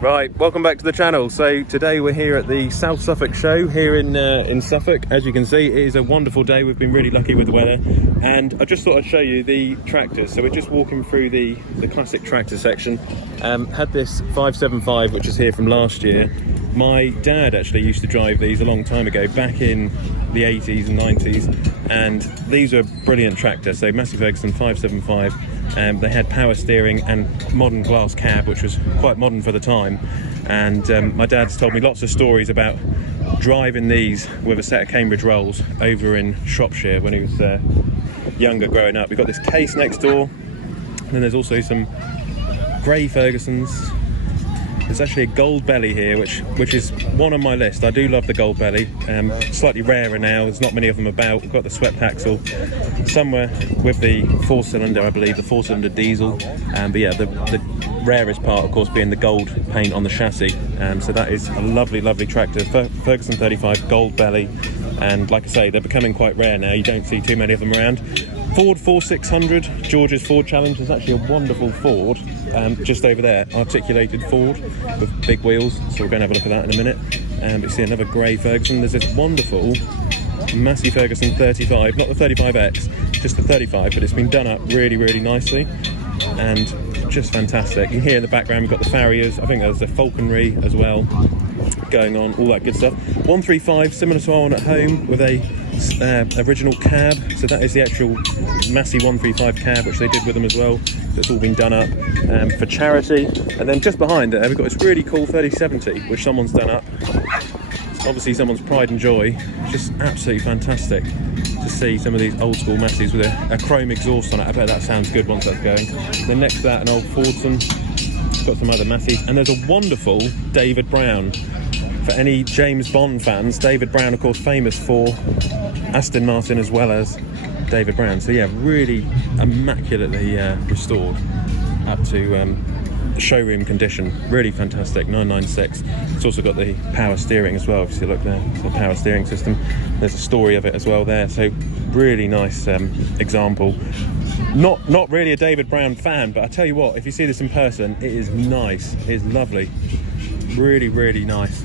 Right, welcome back to the channel. So today we're here at the South Suffolk Show here in Suffolk. As you can see, it is a wonderful day. We've been really lucky with the weather, and I just thought I'd show you the tractors. So we're just walking through the classic tractor section. Had this 575, which is here from last year. My dad actually used to drive these a long time ago, back in the 80s and 90s, and these are brilliant tractors. So Massey Ferguson 575. They had power steering and modern glass cab, which was quite modern for the time. And my dad's told me lots of stories about driving these with a set of Cambridge rolls over in Shropshire when he was younger, growing up. We've got this case next door, and then there's also some grey Fergusons. There's actually a gold belly here, which is one on my list. I do love the gold belly. Slightly rarer now. There's not many of them about. We've got the swept axle somewhere with the 4-cylinder, I believe, the 4-cylinder diesel. But yeah, the rarest part, of course, being the gold paint on the chassis. So that is a lovely, lovely tractor. Ferguson 35 gold belly. And like I say, they're becoming quite rare now. You don't see too many of them around. Ford 4600, George's Ford Challenge. There's actually a wonderful Ford just over there, articulated Ford with big wheels. So we're going to have a look at that in a minute. You see another grey Ferguson. There's this wonderful Massey Ferguson 35, not the 35X, just the 35, but it's been done up really, really nicely and just fantastic. You can hear in the background we've got the farriers. I think there's the falconry as well going on, all that good stuff. 135, similar to our one at home, with a original cab. So that is the actual Massey 135 cab, which they did with them as well. So it's all been done up for charity. And then just behind there we've got this really cool 3070, which someone's done up. It's obviously someone's pride and joy. Just absolutely fantastic to see some of these old school Masseys with a chrome exhaust on it. I bet that sounds good once that's going. Then next to that, an old Fordson. Got some other Masseys, and there's a wonderful David Brown. For any James Bond fans, David Brown, of course, famous for Aston Martin as well as David Brown. So yeah, really immaculately restored up to showroom condition. Really fantastic. 996. It's also got the power steering as well. If you look there, it's a power steering system. There's a story of it as well there. So really nice example. Not really a David Brown fan, but I tell you what, if you see this in person, it is nice. It is lovely. Really, really nice.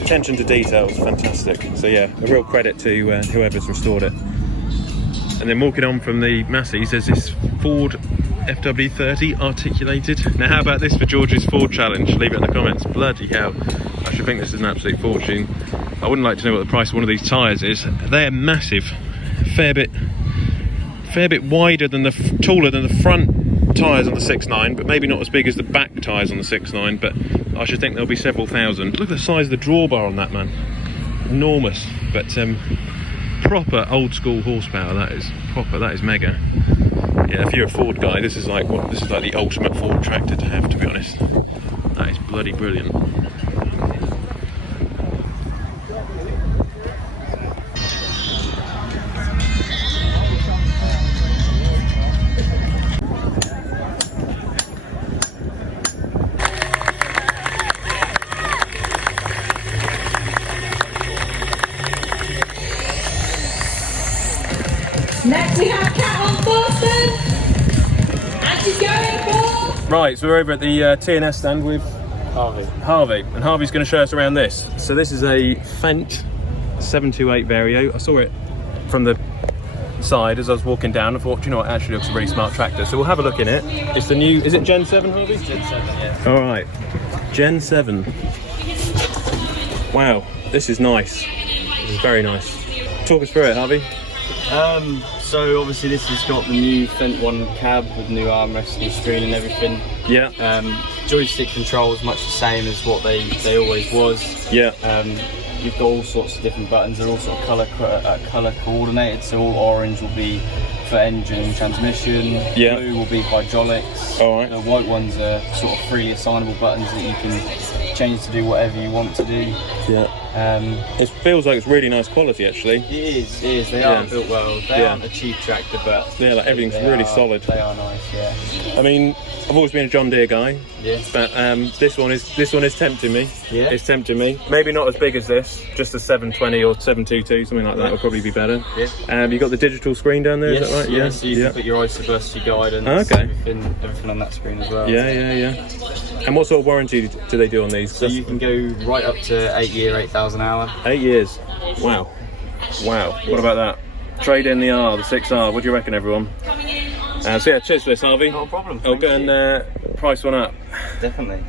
Attention to details, fantastic. So yeah, a real credit to whoever's restored it. And then walking on from the Masseys, there's this Ford FW30 articulated. Now how about this for George's Ford Challenge? Leave it in the comments. Bloody hell, I should think this is an absolute fortune. I wouldn't like to know what the price of one of these tyres is. They're massive, fair bit wider than taller than the front tyres on the 6.9, but maybe not as big as the back tyres on the 6.9, but I should think there'll be several thousand. Look at the size of the drawbar on that, man. Enormous, but proper old school horsepower. That is proper, that is mega. Yeah, if you're a Ford guy, this is like the ultimate Ford tractor to have, to be honest. That is bloody brilliant. Next we have Cat on Boston, and she's going for... Right, so we're over at the T&S stand with Harvey, and Harvey's going to show us around this. So this is a Fendt 728 Vario. I saw it from the side as I was walking down. I thought, you know what, it actually looks a really smart tractor. So we'll have a look in it. It's the new, is it Gen 7, Harvey? Gen 7, yeah. All right, Gen 7. Wow, this is nice. This is very nice. Talk us through it, Harvey. So obviously this has got the new Fendt 1 cab with new armrest, new screen and everything. Yeah. Joystick controls much the same as what they always was. Yeah. You've got all sorts of different buttons. They're all sort of colour coordinated. So all orange will be for engine and transmission. Yeah. Blue will be hydraulics. All right. The white ones are sort of freely assignable buttons that you can change to do whatever you want to do. Yeah. It feels like it's really nice quality, actually. It is. They are built well. They aren't a cheap tractor, but yeah, like everything's really solid. They are nice, yeah. I mean, I've always been a John Deere guy. Yeah. But this one is tempting me. Yeah. It's tempting me. Maybe not as big as this, just a 720 or 722, something like that would probably be better. Yeah. You got the digital screen down there, is that right? Yeah. So you can put your iSubus, your guidance, okay. everything on that screen as well. Yeah. And what sort of warranty do they do on these? So you can go right up to 8 year, 8,000 hour. 8 years. Wow. Wow. What about that? Trade in the R, the 6R. What do you reckon, everyone? So yeah, cheers for this, Harvey. Not a problem. I'll go and price one up. Definitely.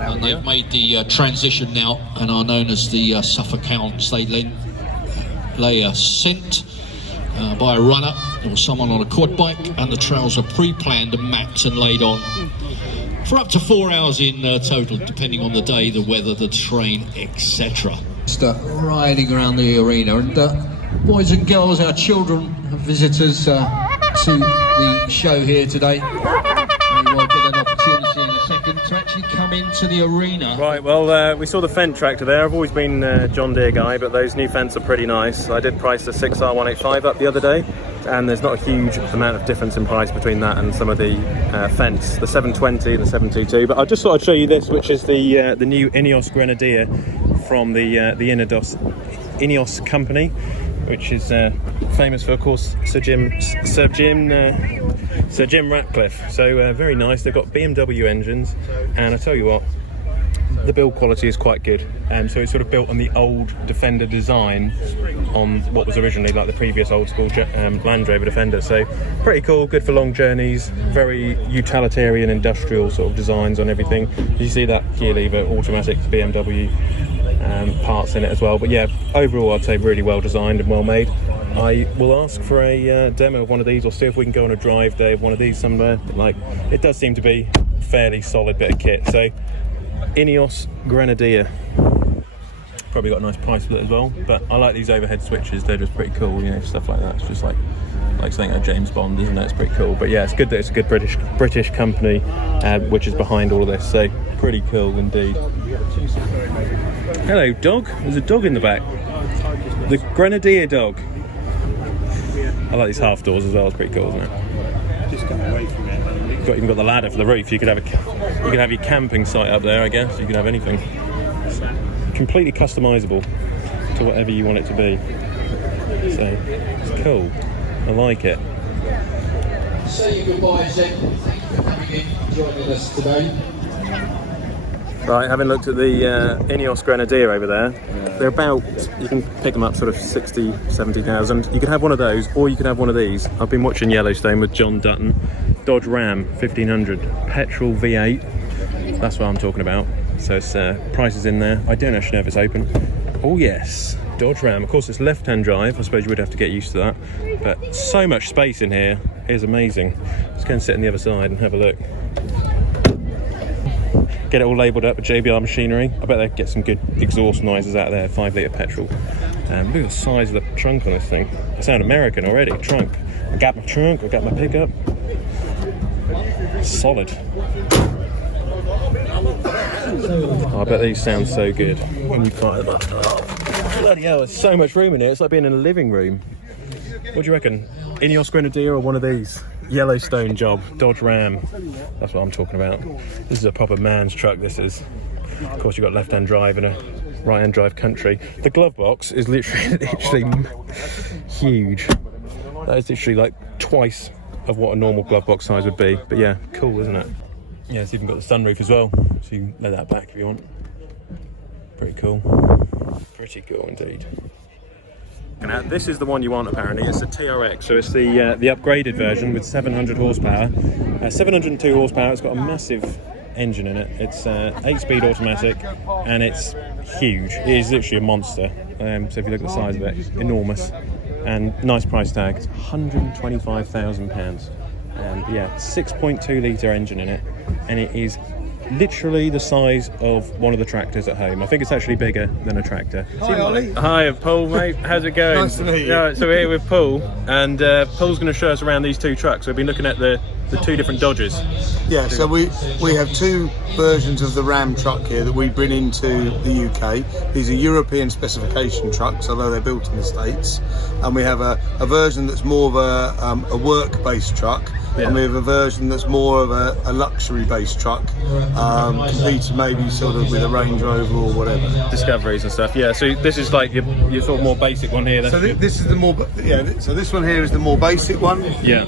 And they've made the transition now and are known as the Suffolk Hounds. They lay a scent by a runner or someone on a quad bike, and the trails are pre-planned and mapped and laid on for up to 4 hours in total, depending on the day, the weather, the terrain, etc. Just riding around the arena, and boys and girls, our children, visitors to the show here today, they will get an opportunity in a second to actually come into the arena. Right, well, we saw the Fendt tractor there. I've always been a John Deere guy, but those new Fendts are pretty nice. I did price the 6R185 up the other day, and there's not a huge amount of difference in price between that and some of the Fendts, the 720 and the 722. But I just thought I'd show you this, which is the new Ineos Grenadier from the Ineos company, which is famous for, of course, Sir Jim Ratcliffe. So very nice. They've got BMW engines, and I tell you what, the build quality is quite good. So it's sort of built on the old Defender design on what was originally like the previous old school Land Rover Defender. So pretty cool, good for long journeys, very utilitarian industrial sort of designs on everything. You see that gear lever, automatic BMW parts in it as well. But yeah, overall I'd say really well designed and well made. I will ask for a demo of one of these, or see if we can go on a drive day of one of these somewhere. Like, it does seem to be a fairly solid bit of kit. So Ineos Grenadier, probably got a nice price with it as well. But I like these overhead switches, they're just pretty cool, you know, stuff like that. It's just like something like James Bond, isn't it? It's pretty cool. But yeah, it's good that it's a good British company which is behind all of this, so pretty cool indeed. Hello dog, there's a dog in the back, the Grenadier dog. I like these half doors as well, it's pretty cool, isn't it? Just come away from it. Even got the ladder for the roof. You could have your camping site up there, I guess. You could have anything. It's completely customizable to whatever you want it to be. So it's cool. I like it. Say goodbye, Zen. Thank you for coming in, joining us today. Right, having looked at the Ineos Grenadier over there, they're about, you can pick them up sort of 60, 70,000. You could have one of those, or you could have one of these. I've been watching Yellowstone with John Dutton. Dodge Ram 1500, petrol V8. That's what I'm talking about. So it's prices in there. I don't actually know if it's open. Oh yes, Dodge Ram. Of course, it's left-hand drive. I suppose you would have to get used to that. But so much space in here is amazing. Let's go and sit on the other side and have a look. Get it all labelled up with JBR machinery. I bet they get some good exhaust noises out there. 5 litre petrol. Look at the size of the trunk on this thing. I sound American already. Trunk. I got my trunk. I got my pickup. Solid. Oh, I bet these sound so good when you fire them up. Oh, bloody hell! There's so much room in here. It's like being in a living room. What do you reckon? Ineos Grenadier or one of these? Yellowstone job, Dodge Ram. That's what I'm talking about. This is a proper man's truck, this is. Of course, you've got left-hand drive in a right-hand drive country. The glove box is literally huge. That is literally like twice of what a normal glove box size would be. But yeah, cool, isn't it? Yeah, it's even got the sunroof as well, so you can let that back if you want. Pretty cool. Pretty cool indeed. Now, this is the one you want apparently. It's a TRX, so it's the upgraded version with 700 horsepower. 702 horsepower. It's got a massive engine in it. It's 8-speed automatic, and it's huge. It is literally a monster. So if you look at the size of it, it's enormous. And nice price tag. It's £125,000. Yeah, 6.2 litre engine in it, and it is literally the size of one of the tractors at home. I think it's actually bigger than a tractor. Hi, Ollie. Hi, Paul, mate. How's it going? Nice to meet you. Yeah, so we're here with Paul, and Paul's going to show us around these two trucks. We've been looking at the two different Dodges. Yeah, so we have two versions of the Ram truck here that we bring into the UK. These are European specification trucks, although they're built in the States. And we have a version that's more of a work-based truck. Yeah. And we have a version that's more of a luxury-based truck, competing maybe sort of with a Range Rover or whatever. Discoveries and stuff. Yeah. So this is like your sort of more basic one here. So this is the more, so this one here is the more basic one. Yeah.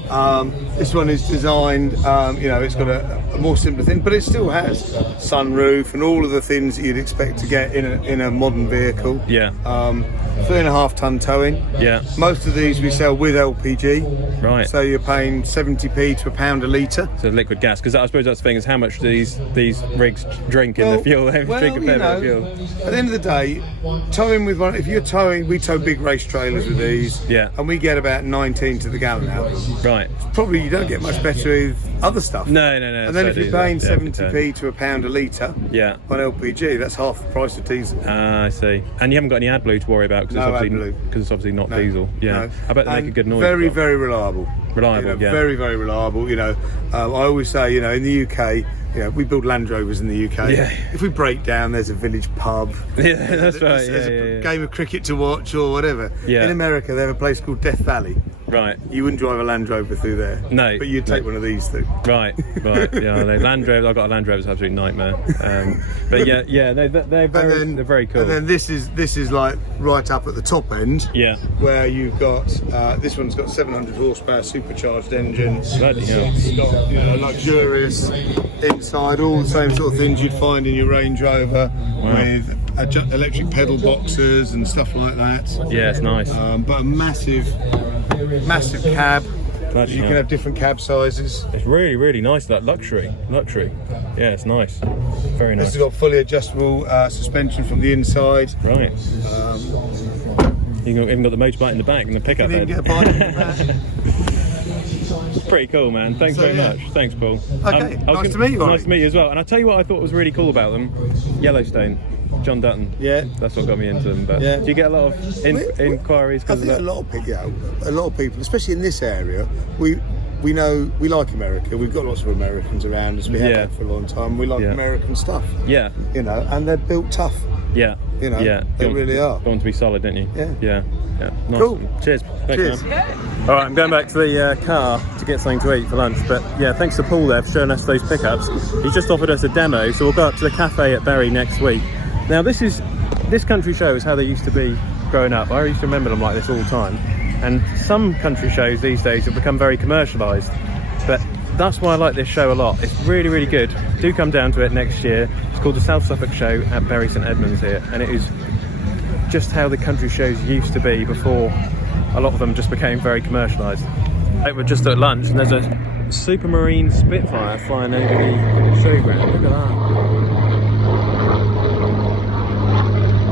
This one is designed, it's got a more simpler thing, but it still has sunroof and all of the things that you'd expect to get in a modern vehicle. Yeah. 3.5 ton towing. Yeah. Most of these we sell with LPG. Right. So you're paying 70p to £1 a litre. So liquid gas, because I suppose that's the thing, is how much do these rigs drink in the fuel? Drink a fair bit of fuel. At the end of the day, towing with one, if you're towing, we tow big race trailers with these. Yeah. And we get about 19 to the gallon out of them. Right. Probably you don't get much better with other stuff. No. And then if you're paying 70p to £1 a litre, yeah, on LPG, that's half the price of diesel. I see. And you haven't got any AdBlue to worry about because it's obviously not diesel. Yeah. No. I bet they make a good noise. Very, very reliable. Reliable. Yeah. Very, very reliable. I always say, in the UK. We build Land Rovers in the UK. Yeah. If we break down, there's a village pub. Yeah, that's right. There's a game of cricket to watch or whatever. Yeah. In America, they have a place called Death Valley. Right. You wouldn't drive a Land Rover through there. No. But you'd take one of these through. Right. Yeah. Land Rovers. I've got a Land Rover. It's an absolute nightmare. But they're very cool. And then this is like right up at the top end. Yeah. Where you've got this one's got 700 horsepower supercharged engine. Bloody hell. It's got luxurious inside, all the same sort of things you'd find in your Range Rover. Wow. With electric pedal boxes and stuff like that. Yeah, it's nice. But a massive cab. Bloody You hell. can have different cab sizes. It's really, really nice. That luxury. Yeah, it's nice. Very nice. This has got fully adjustable suspension from the inside. Right. You even got the motorbike in the back and the pickup You head. can get a bike in the back. Pretty cool, man. Thanks very much. Thanks, Paul. Okay, nice to meet you, Olly. Nice to meet you as well. And I'll tell you what I thought was really cool about them. Yellowstone. John Dutton. Yeah. That's what got me into them. But Yeah. do you get a lot of inquiries I because of think that? a lot of people, especially in this area, we know we like America. We've got lots of Americans around us. We have had for a long time. We like American stuff. Yeah. And they're built tough. Yeah. They really are. You want to be solid, don't you? Yeah. Nice. Cool. Cheers. Thanks, Cheers. man. All right, I'm going back to the car to get something to eat for lunch. But yeah, thanks to Paul there for showing us those pickups. He just offered us a demo, so we'll go up to the cafe at Bury next week. Now this country show is how they used to be growing up. I used to remember them like this all the time. And some country shows these days have become very commercialised. But that's why I like this show a lot. It's really, really good. Do come down to it next year. It's called the South Suffolk Show at Bury St Edmunds here, and it is just how the country shows used to be before a lot of them just became very commercialised. We're just at lunch and there's a Supermarine Spitfire flying over the showground. Look at that.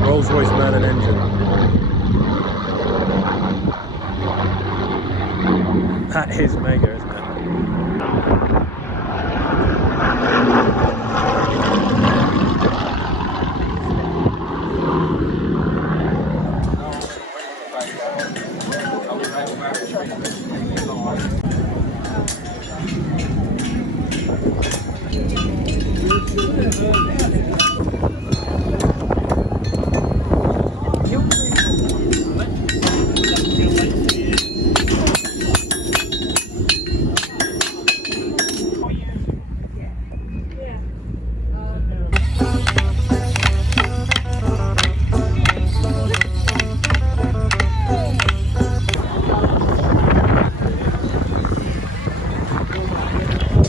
Rolls-Royce Merlin engine. That is mega, isn't it?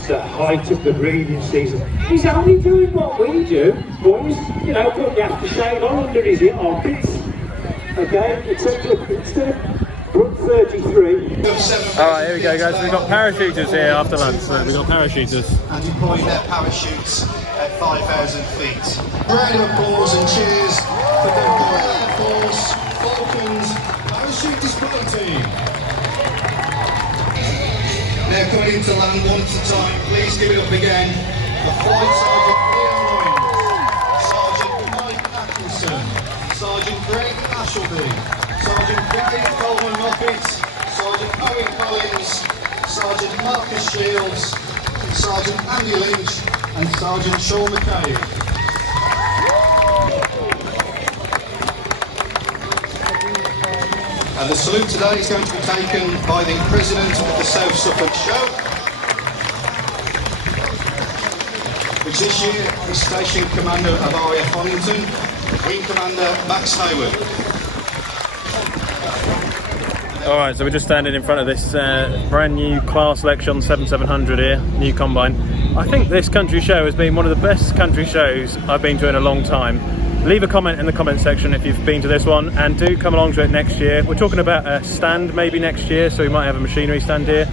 The height of the breeding season. He's only doing what we do, boys. Put the aftershave on under his armpits. Okay, it's up to 33. Alright, here we go, guys. We've got parachuters here after lunch. So we've got parachuters. And deploying their parachutes at 5,000 feet. Round of applause and cheers for the Royal Air Force Falcons Parachute Display Team. Now coming into land one at a time, please give it up again for Flight Sergeant Leon Royals, Sergeant Mike Atkinson, Sergeant Greg Ashleby, Sergeant Gary Coleman Moffat, Sergeant Owen Collins, Sergeant Marcus Shields, Sergeant Andy Lynch and Sergeant Sean McCabe. And the salute today is going to be taken by the President of the South Suffolk Show. is this year the Station Commander of RAF Bonington, Wing Commander Max Hayward. Alright, so we're just standing in front of this brand new class Lexion 7700 here, new combine. I think this country show has been one of the best country shows I've been to in a long time. Leave a comment in the comment section if you've been to this one, and do come along to it next year. We're talking about a stand maybe next year, so we might have a machinery stand here.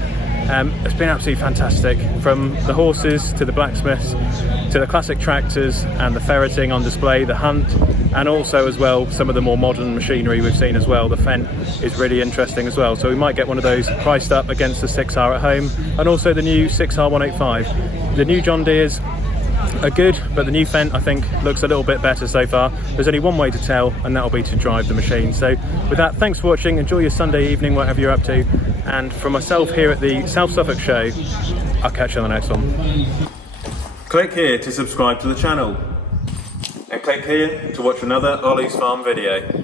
It's been absolutely fantastic, from the horses to the blacksmiths to the classic tractors and the ferreting on display, the hunt, and also as well some of the more modern machinery we've seen as well. The Fendt is really interesting as well, so we might get one of those priced up against the 6R at home, and also the new 6R 185. The new John Deeres are good, but the new Fendt I think looks a little bit better so far. There's only one way to tell, and that'll be to drive the machine. So with that, thanks for watching, enjoy your Sunday evening whatever you're up to, and from myself here at the South Suffolk Show, I'll catch you on the next one. Click here to subscribe to the channel, and click here to watch another Ollie's Farm video.